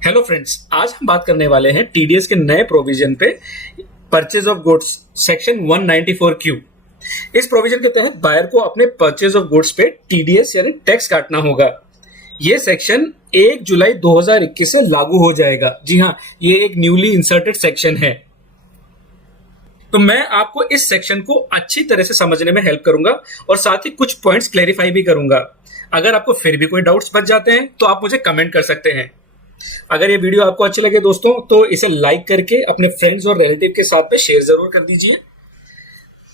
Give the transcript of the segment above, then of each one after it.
Hello friends, आज हम बात करने वाले हैं टीडीएस के नए प्रोविजन पे। Purchase of goods section 194Q। इस प्रोविजन के तहत बायर को अपने परचेज ऑफ गुड्स पे टीडीएस यानी टैक्स काटना होगा। ये सेक्शन 1 जुलाई 2021 से लागू हो जाएगा। जी हाँ, ये एक न्यूली इंसर्टेड सेक्शन है। तो मैं आपको इस सेक्शन को अच्छी तरह से समझने में हेल्प करूंगा और साथ ही कुछ पॉइंट्स क्लेरिफाई भी करूंगा। अगर आपको फिर भी कोई डाउट्स बच जाते हैं तो आप मुझे कमेंट कर सकते हैं। अगर ये वीडियो आपको अच्छी लगे दोस्तों तो इसे लाइक करके अपने फ्रेंड्स और रिलेटिव के साथ में शेयर जरूर कर दीजिए।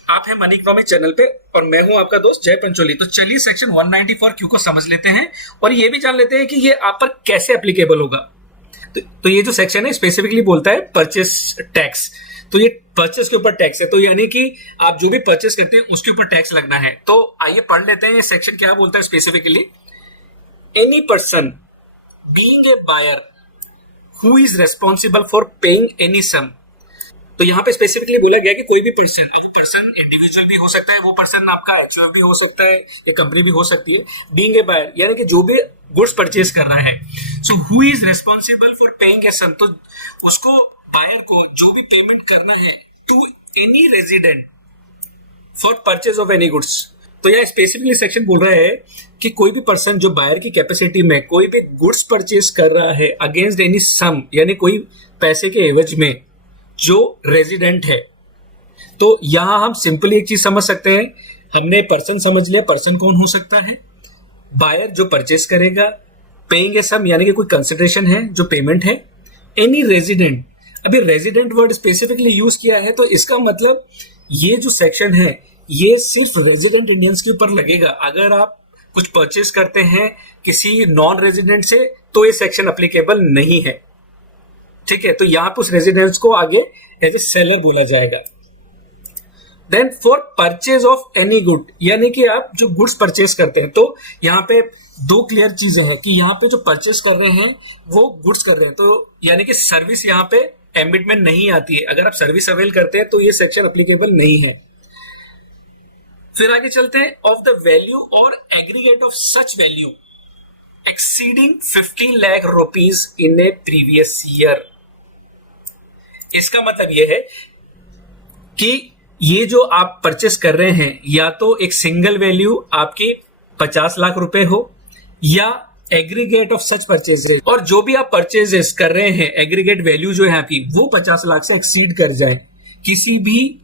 आप हैं मनी इकोनॉमी चैनल पे और मैं हूं आपका दोस्त जय पंचोली। तो चलिए सेक्शन 194Q को समझ लेते हैं और ये भी जान लेते हैं कि ये आप पर कैसे एप्लीकेबल होगा। तो ये जो सेक्शन है स्पेसिफिकली बोलता है परचेस टैक्स। तो ये परचेस के ऊपर टैक्स है, तो यानी कि आप जो भी परचेस करते हैं उसके ऊपर टैक्स लगना है। तो आइए पढ़ लेते हैं ये सेक्शन क्या बोलता है specifically. Any person being a buyer who is responsible for paying any sum। तो यहाँ पे स्पेसिफिकली बोला गया कि कोई भी पर्सन, अब पर्सन इंडिविजुअल भी हो सकता है, वो पर्सन आपका एचयूएफ भी हो सकता है या कंपनी भी हो सकती है। बीइंग ए बायर यानी कि जो भी गुड्स परचेज कर रहा है, so who is responsible for paying a sum, तो उसको बायर को जो भी पेमेंट करना है to any resident for purchase of any goods. तो यह स्पेसिफिकली सेक्शन बोल रहा है कि कोई भी पर्सन जो बायर की कैपेसिटी में कोई भी गुड्स परचेज कर रहा है अगेंस्ट एनी सम, यानी कोई पैसे के एवज में, जो रेजिडेंट है। तो यहां हम सिंपली एक चीज समझ सकते हैं, हमने पर्सन समझ लिया। पर्सन कौन हो सकता है? बायर जो परचेज करेगा, पेइंग ए सम यानी कि कोई कंसिडरेशन है जो पेमेंट है, एनी रेजिडेंट। अभी रेजिडेंट वर्ड स्पेसिफिकली यूज किया है तो इसका मतलब ये जो सेक्शन है ये सिर्फ रेजिडेंट इंडियंस के ऊपर लगेगा। अगर आप कुछ परचेज करते हैं किसी नॉन रेजिडेंट से तो ये सेक्शन एप्लीकेबल नहीं है। ठीक है, तो यहां पर उस रेजिडेंट्स को आगे एज ए सेलर बोला जाएगा। Then for purchase of any good, यानी कि आप जो गुड्स परचेज करते हैं, तो यहाँ पे दो क्लियर चीजें हैं कि यहाँ पे जो परचेज कर रहे हैं वो गुड्स कर रहे हैं, तो यानी कि सर्विस यहाँ पे एम्बिट में नहीं आती है। अगर आप सर्विस अवेल करते हैं तो ये सेक्शन एप्लीकेबल नहीं है। फिर आगे चलते हैं। ऑफ द वैल्यू और aggregate of such value exceeding 15 lakh rupees in A previous year. इसका मतलब यह है कि ये जो आप परचेस कर रहे हैं या तो एक सिंगल वैल्यू आपकी 50 लाख रुपए हो या एग्रीगेट ऑफ सच परचेजेस, और जो भी आप परचेजेस कर रहे हैं एग्रीगेट वैल्यू जो है आपकी वो 50 लाख से एक्सीड कर जाए किसी भी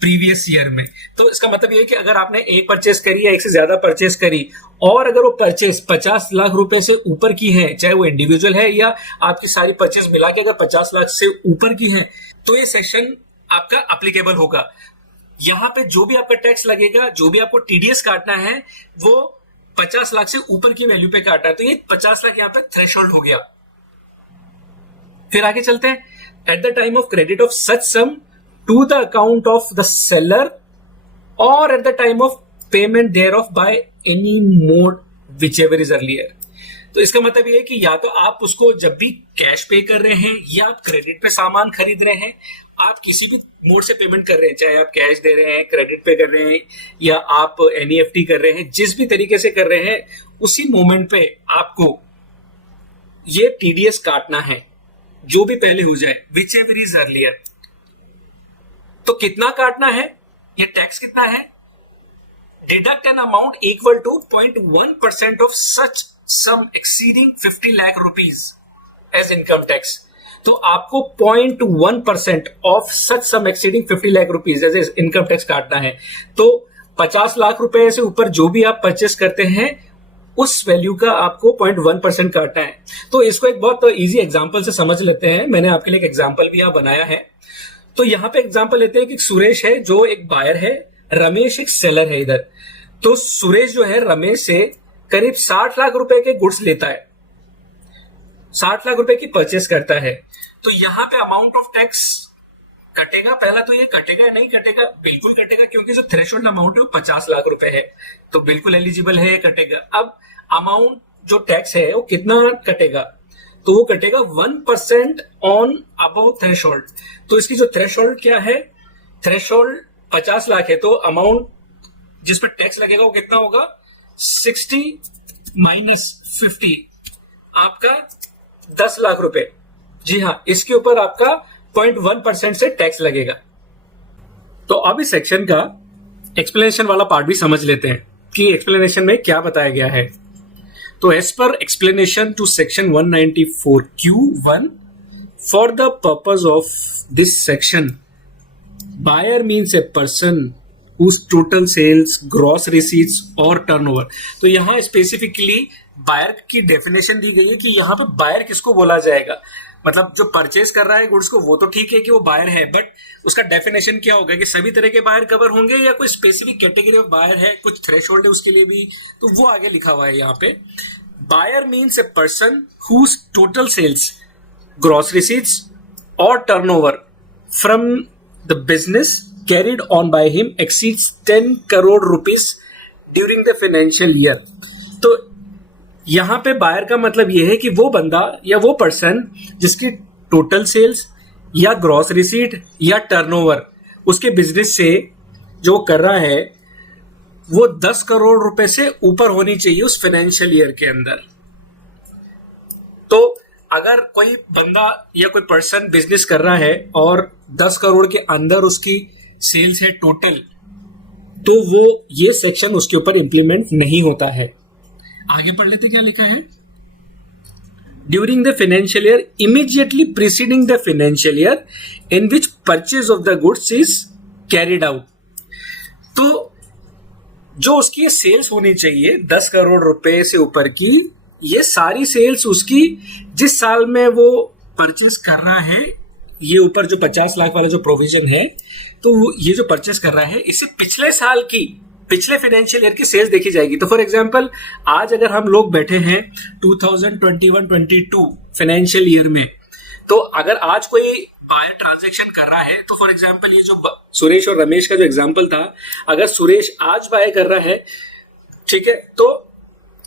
प्रीवियस ईयर में। तो इसका मतलब ये है कि अगर आपने एक परचेस करी या एक से ज्यादा परचेस करी और अगर वो परचेस 50 लाख रुपए से ऊपर की है, चाहे वो इंडिविजुअल है या आपकी सारी परचेस मिला के अगर 50 लाख से ऊपर की है, तो ये सेक्शन आपका एप्लीकेबल होगा। यहां पे जो भी आपका टैक्स लगेगा, जो भी आपको टीडीएस काटना है, वो 50 लाख से ऊपर की वैल्यू पे काटा है। तो ये 50 लाख यहाँ पे थ्रेशोल्ड हो गया। फिर आगे चलते हैं। At the time of credit of such sum to the account of the seller or at the time of payment thereof by any mode whichever is earlier। तो इसका मतलब ये है कि या तो आप उसको जब भी कैश पे कर रहे हैं या आप क्रेडिट पे सामान खरीद रहे हैं, आप किसी भी मोड से पेमेंट कर रहे हैं, चाहे आप कैश दे रहे हैं, क्रेडिट पे कर रहे हैं या आप एनईएफटी कर रहे हैं, जिस भी तरीके से कर रहे हैं उसी मोमेंट पे आपको ये टीडीएस काटना है, जो भी पहले हो जाए, whichever is earlier। तो कितना काटना है? ये टैक्स कितना है? Deduct an amount equal to 0.1% of such sum exceeding 50 lakh rupees as income tax. तो आपको 0.1% of such sum exceeding 50 lakh rupees as income tax काटना है। तो 50 लाख रुपए से ऊपर जो भी आप परचेस करते हैं उस वैल्यू का आपको 0.1% काटना है। तो इसको एक बहुत इजी एग्जांपल से समझ लेते हैं। मैंने आपके लिए एक एग्जांपल भी यहां बनाया है। तो यहां पे एग्जांपल लेते हैं कि सुरेश है जो एक बायर है, रमेश एक सेलर है इधर। तो सुरेश जो है रमेश से करीब 60 लाख रुपए के गुड्स लेता है, 60 लाख रुपए की परचेस करता है। तो यहां पे अमाउंट ऑफ टैक्स कटेगा। पहला तो ये कटेगा या नहीं कटेगा? बिल्कुल कटेगा, क्योंकि जो थ्रेशोल्ड अमाउंट है वो 50 लाख रुपए है, तो बिल्कुल एलिजिबल है, ये कटेगा। अब अमाउंट जो टैक्स है वो कितना कटेगा? तो वो कटेगा 1% ऑन अबव थ्रेशोल्ड। तो इसकी जो थ्रेशोल्ड क्या है? थ्रेशोल्ड 50 लाख है, तो अमाउंट जिस पर टैक्स लगेगा वो कितना होगा? 60 - 50 आपका 10 लाख रुपए, जी हाँ, इसके ऊपर आपका 0.1% से टैक्स लगेगा। तो अब इस सेक्शन का एक्सप्लेनेशन वाला पार्ट भी समझ लेते हैं कि एक्सप्लेनेशन में क्या बताया गया है। तो as per explanation to section 194Q1, for the purpose of this section, buyer means a person whose total sales, gross receipts और टर्नओवर। तो यहाँ स्पेसिफिकली बायर की डेफिनेशन दी गई है कि यहाँ पे बायर किसको बोला जाएगा। मतलब जो परचेज कर रहा है गुड्स को वो तो ठीक है कि वो बायर है, बट उसका डेफिनेशन क्या होगा कि सभी तरह के बायर कवर होंगे या कोई स्पेसिफिक कैटेगरी ऑफ बायर है, कुछ थ्रेशोल्ड है उसके लिए भी, तो वो आगे लिखा हुआ है यहाँ पे। Buyer means a person whose total sales, gross receipts और turnover from the business carried on by him exceeds 10 crore rupees during the financial year। तो यहां पे बायर का मतलब यह है कि वो बंदा या वो पर्सन जिसकी टोटल सेल्स या ग्रॉस रिसीट या टर्नओवर उसके बिजनेस से जो कर रहा है वो 10 करोड़ रुपए से ऊपर होनी चाहिए उस फाइनेंशियल ईयर के अंदर। तो अगर कोई बंदा या कोई पर्सन बिजनेस कर रहा है और 10 करोड़ के अंदर उसकी सेल्स है टोटल, तो वो ये सेक्शन उसके ऊपर इंप्लीमेंट नहीं होता है। आगे पढ़ लेते क्या लिखा है। During the financial year immediately preceding the financial year in which purchase of the goods is carried out. तो जो उसकी सेल्स होनी चाहिए 10 करोड़ रुपए से ऊपर की, ये सारी सेल्स उसकी जिस साल में वो परचेस कर रहा है, ये ऊपर जो 50 लाख वाला जो प्रोविजन है, तो ये जो परचेस कर रहा है इससे पिछले साल की, पिछले फाइनेंशियल ईयर की सेल्स देखी जाएगी। तो फॉर एग्जांपल आज अगर हम लोग बैठे हैं 2021-22 फाइनेंशियल ईयर में, तो अगर आज कोई बायर ट्रांजैक्शन कर रहा है, तो फॉर एग्जांपल ये जो सुरेश और रमेश का जो एग्जांपल था, अगर सुरेश आज बाय कर रहा है, ठीक है, तो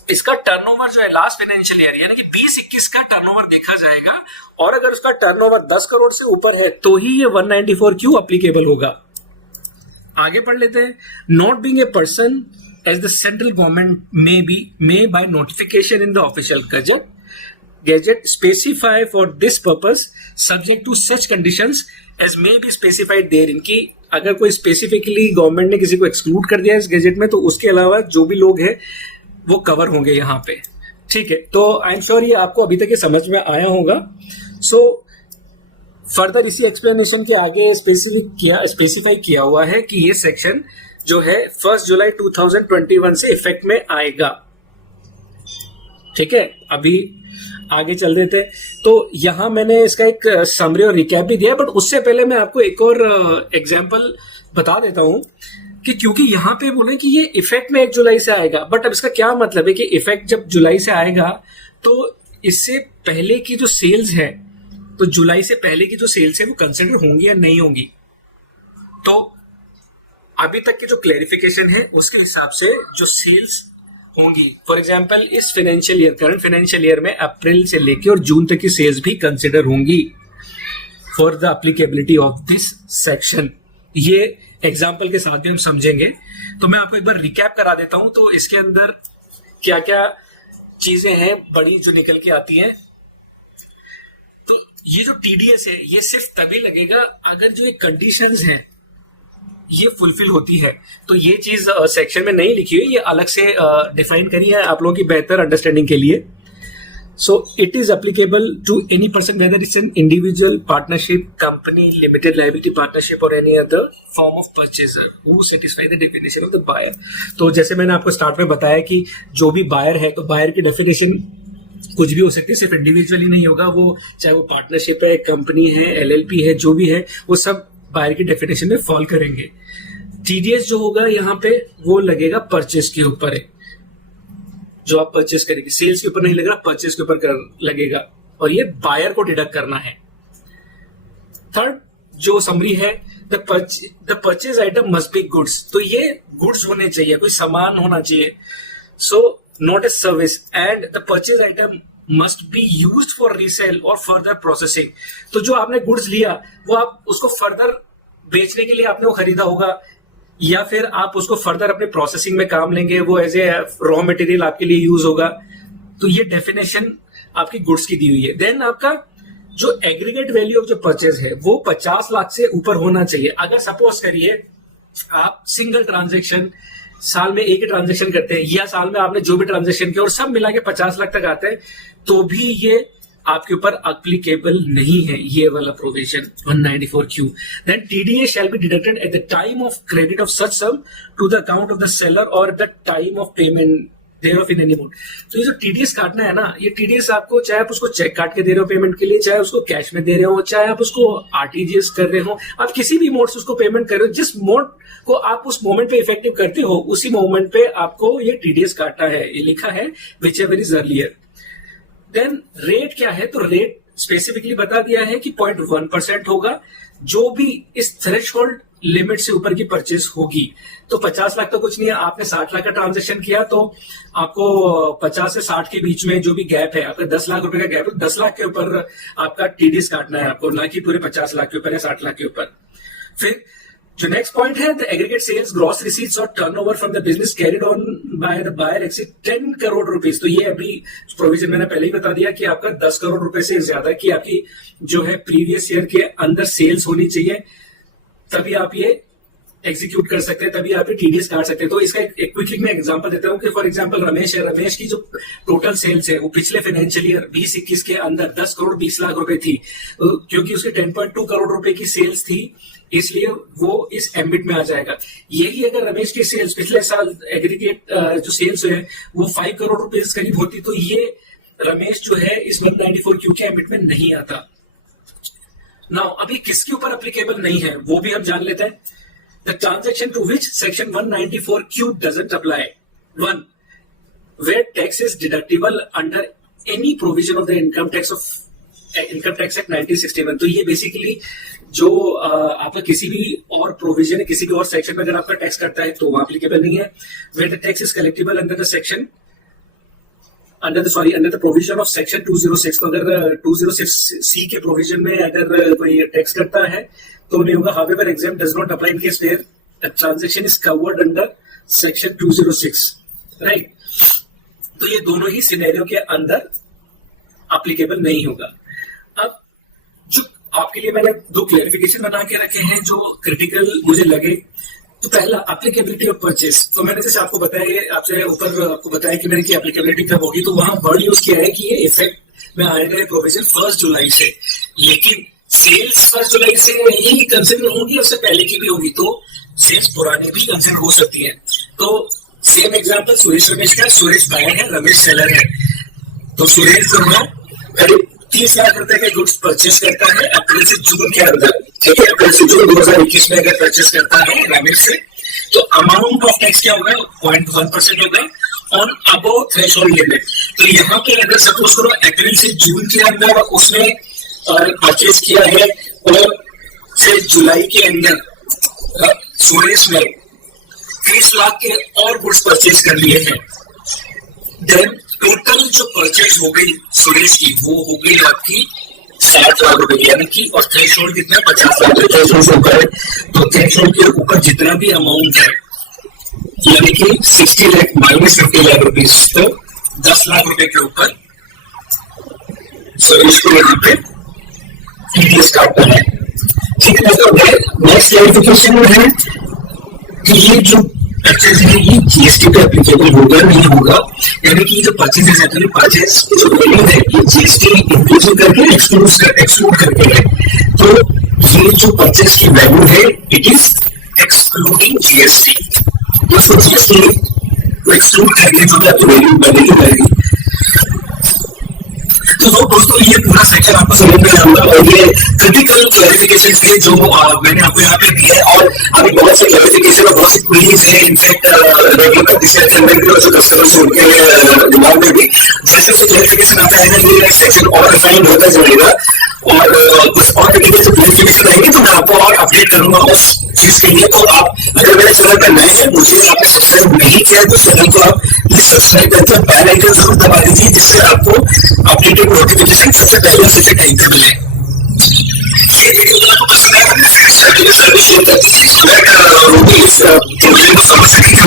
इसका टर्नओवर जो है लास्ट फाइनेंशियल ईयर यानी कि 20-21 का टर्नओवर देखा जाएगा, और अगर उसका टर्नओवर 10 करोड़ से ऊपर है तो ही ये 194Q एप्लीकेबल होगा। आगे पढ़ लेते हैं। Not being a person as the central government may by notification in the official gazette specify for this purpose subject to such conditions as may be specified therein. की अगर कोई specifically government ने किसी को exclude कर दिया इस gadget में, तो उसके अलावा जो भी लोग हैं वो कवर होंगे यहाँ पे, ठीक है। तो आई एम श्योर ये आपको अभी तक ये समझ में आया होगा। सो फर्दर इसी एक्सप्लेनेशन के आगे स्पेसिफाई किया हुआ है कि ये सेक्शन जो है 1 जुलाई 2021 से इफेक्ट में आएगा, ठीक है। अभी आगे चल रहे थे, तो यहां मैंने इसका एक समरी और रिकैप भी दिया, बट उससे पहले मैं आपको एक और एग्जांपल बता देता हूं कि क्योंकि यहाँ पे बोले कि ये इफेक्ट में 1 जुलाई से आएगा, बट अब इसका क्या मतलब है कि इफेक्ट जब जुलाई से आएगा तो इससे पहले की जो सेल्स है, तो जुलाई से पहले की जो सेल्स है वो कंसिडर होंगी या नहीं होंगी। तो अभी तक की जो क्लैरिफिकेशन है उसके हिसाब से जो सेल्स होंगी, फॉर एग्जांपल इस financial year, current financial year में अप्रैल से लेकर और जून तक की सेल्स भी कंसिडर होंगी for the applicability of this section. ये एग्जाम्पल के साथ भी हम समझेंगे। तो मैं आपको एक बार रिकैप करा देता हूं, तो इसके अंदर क्या क्या चीजें हैं बड़ी जो निकल के आती हैं। तो ये जो टीडीएस है ये सिर्फ तभी लगेगा अगर जो एक कंडीशंस हैं ये फुलफिल होती है। तो ये चीज सेक्शन में नहीं लिखी हुई, ये अलग से डिफाइन करी है आप लोगों की बेहतर अंडरस्टैंडिंग के लिए। So it is applicable to any person whether it's an individual, partnership, company, limited liability partnership or any other form of purchaser who satisfy the definition of the buyer। तो जैसे मैंने आपको स्टार्ट में बताया कि जो भी बायर है, तो बायर की डेफिनेशन कुछ भी हो सकती है, सिर्फ इंडिविजुअली नहीं होगा, वो चाहे वो पार्टनरशिप है, कंपनी है, एलएलपी है, जो भी है वो सब बायर की डेफिनेशन में फॉल करेंगे। टीडीएस जो होगा यहाँ पे वो लगेगा परचेस के ऊपर है, जो आप परचेस करेंगे, सेल्स के ऊपर नहीं लगेगा, परचेस के ऊपर लगेगा, और ये बायर को डिडक्ट करना है। थर्ड जो समरी है, the purchase item must be goods. तो ये गुड्स होने चाहिए, कोई सामान होना चाहिए, so not a service, and the purchase item must be used for resale और फर्दर प्रोसेसिंग। तो जो आपने गुड्स लिया वो आप उसको फर्दर बेचने के लिए आपने वो खरीदा होगा, या फिर आप उसको फर्दर अपने प्रोसेसिंग में काम लेंगे, वो एज ए रॉ मटेरियल आपके लिए यूज होगा। तो ये डेफिनेशन आपकी गुड्स की दी हुई है। देन आपका जो एग्रीगेट वैल्यू ऑफ जो परचेज है वो 50 लाख से ऊपर होना चाहिए। अगर सपोज करिए आप सिंगल ट्रांजेक्शन साल में एक ही ट्रांजेक्शन करते हैं, या साल में आपने जो भी ट्रांजेक्शन किया और सब मिला के 50 लाख तक आते हैं, तो भी ये आपके ऊपर अप्लीकेबल नहीं है ये वाला provision 194Q। Then TDS shall be deducted at the time of credit of such sum to the account of the seller और the time of payment thereof in any mode. तो ये जो टीडीएस काटना है ना, ये टीडीएस आपको चाहे आप उसको चेक काट के दे रहे हो पेमेंट के लिए, चाहे उसको कैश में दे रहे हो, चाहे आप उसको आरटीजीएस कर रहे हो, आप किसी भी मोड से उसको पेमेंट कर रहे हो, जिस मोड को आप उस मोमेंट पे इफेक्टिव करते हो उसी मोमेंट पे आपको ये टीडीएस काटना है। ये लिखा है whichever is earlier. Then rate क्या है, तो रेट स्पेसिफिकली बता दिया है कि 0.1% होगा जो भी इस थ्रेशोल्ड लिमिट से ऊपर की परचेस होगी। तो 50 लाख तो कुछ नहीं है, आपने 60 लाख का ट्रांजेक्शन किया तो आपको 50 से 60 के बीच में जो भी गैप है, आपका 10 लाख रुपए का गैप है, 10 लाख के ऊपर आपका टीडीएस काटना है आपको, ना कि पूरे 50 लाख के ऊपर या 60 लाख के ऊपर। फिर जो नेक्स्ट पॉइंट है, the aggregate sales gross receipts और turnover from the business carried on by the buyer exceed 10 crore rupees. तो ये अभी प्रोविजन मैंने पहले ही बता दिया कि आपका 10 करोड़ रुपए से ज्यादा की आपकी जो है प्रीवियस ईयर के अंदर सेल्स होनी चाहिए, तभी आप ये एग्जीक्यूट कर सकते हैं, तभी आप ये टीडीएस काट सकते हैं। तो इसका एक क्विकली मैं एग्जांपल देता हूं कि फॉर एग्जांपल रमेश है, रमेश की जो टोटल सेल्स है वो पिछले फाइनेंशियल ईयर 20-21 के अंदर 10 करोड़ 20 लाख रुपए थी, तो क्योंकि उसके 10.2 करोड़ रुपए की सेल्स थी इसलिए वो इस एम्बिट में आ जाएगा। यही अगर रमेश की सेल्स पिछले साल एग्रीगेट जो सेल्स है वो 5 करोड़ रुपए करीब होती, तो ये रमेश जो है इस 194Q के एम्बिट में नहीं आता। नाउ अभी किसके ऊपर एप्लीकेबल नहीं है वो भी हम जान लेते हैं। The transaction to which section 194Q doesn't apply. 1. Where tax is deductible under any provision of the income tax act 1961। तो ये बेसिकली जो आपका किसी भी और प्रोविजन है, किसी भी और सेक्शन में अगर आपका टैक्स करता है तो वो एप्लीकेबल नहीं है। Where the tax is collectible under the section under the provision of section 206। तो अगर 206C के प्रोविजन में अगर कोई टैक्स करता है तो नहीं होगा। However exam does not apply in case where the transaction is covered under section 206, right. तो ये दोनों ही सिनेरियो के अंदर एप्लीकेबल नहीं होगा। अब जो आपके लिए मैंने 2 क्लेरिफिकेशन बना के रखे हैं जो क्रिटिकल मुझे लगे। तो पहला एप्लीकेबिलिटी ऑफ परचेस। तो मैंने जैसे आपको बताया, आपसे ऊपर आपको बताया कि मैंने की एप्लीकेबिलिटी कब होगी, तो वहां वर्ड यूज किया है कि ये इफेक्ट में आएगा प्रोविजन 1 जुलाई से, लेकिन सेल्स 1 जुलाई से ही कंसिडर होगी, उससे पहले की भी होगी, तो सेल्स पुरानी भी कंसिडर हो सकती है। तो सेम एग्जांपल सुरेश रमेश का, सुरेश बायर है, रमेश सेलर है। तो सुरेश जो है करीब 30 लाख रुपए के गुड्स परचेस करता है अप्रैल से जून के अंदर, ठीक है, अप्रैल से जून 2021 में अगर परचेस करता है रमेश से, तो अमाउंट ऑफ टैक्स क्या होगा, 0.1% होगा ऑन अबव थ्रेशोल्ड लिमिट। तो यहाँ पे अगर सपोज करो अप्रैल से जून के अंदर उसने परचेस किया है और फिर जुलाई के अंदर सुरेश ने 30 लाख के और गुड्स परचेस कर लिए हैं, देन टोटल जो परचेज हो गई सुरेश की वो हो गई आपकी 60 लाख रुपए की, यानी कि और थ्रेशोल्ड कितना 50 लाख थ्रेशोल्ड से ऊपर है। तो थ्रेशोल्ड के ऊपर जितना भी अमाउंट है यानी कि 60 लाख माइनस 50 लाख रुपीज, तो 10 लाख रुपए के ऊपर सुरेश को यहाँ पे टीडीएस काटना है, ठीक है। तो नेक्स्ट क्लैरिफिकेशन है कि ये जो परचेज है ये जीएसटी पे एप्लीकेबल होगा नहीं होगा, यानी कि जो परचेज है परचेज जो वैल्यू है ये जीएसटी इंक्लूसिव करके एक्सक्लूड करके है। तो ये जो परचेज की वैल्यू है इट इज एक्सक्लूडिंग जीएसटी, तो जीएसटी को एक्सक्लूड करके जो है वैल्यू रहेगी। तो दोस्तों ये पूरा सेक्शन आपको समझ में आएगा और ये क्रिटिकल क्लैरिफिकेशन थे जो मैंने आपको यहाँ पे दिए, और अभी बहुत से क्लैरिफिकेशन और बहुत सी क्वेरीज है इनफैक्ट रेगुलर प्रैक्टिस के अंदर भी और जो कस्टमर्स उनके दिमाग में भी जैसे जैसे क्लैरिफिकेशन आता है ना ये सेक्शन और रिफाइन होता जाएगा, और कुछ और क्रिटिकल क्लैरिफिकेशन रहेंगे तो मैं आपको और अपडेट करूंगा उस चीज के लिए। तो आप अगर मेरे चैनल पर नए हैं, मुझे आपने सब्सक्राइब नहीं किया तो चैनल को आप प्लीज सब्सक्राइब करके बेल आइकन जरूर दबा दीजिए जिससे आपको अपडेटेड नोटिफिकेशन सबसे पहले सबसे टाइम पर मिले। ये वीडियो अगर आपको पसंद आया तो शेयर कर दीजिए, शेयर कर दीजिए, तो दैट वो भी इस प्रोग्राम को समझ सकेंगे।